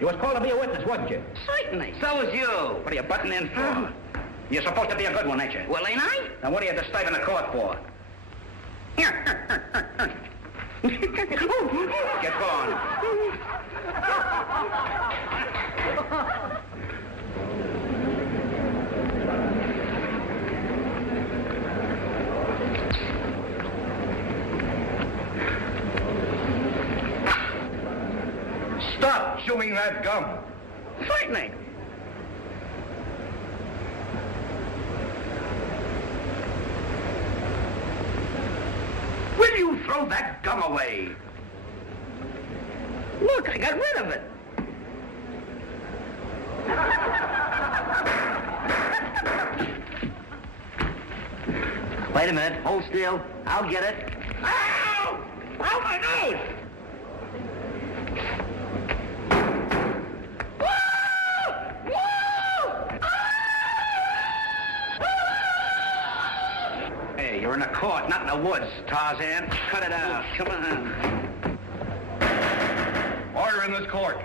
You was called to be a witness, wasn't you? Certainly. So was you. What are you butting in for? You're supposed to be a good one, ain't you? Well, ain't I? Now, what are you disturbing the court for? Get going. Stop chewing that gum. Certainly. Will you throw that gum away? Look, I got rid of it. Wait a minute. Hold still. I'll get it. Ow! Ow, my nose! Hey, you're in a court, not in the woods, Tarzan. Cut it out. Come on. Order in this court.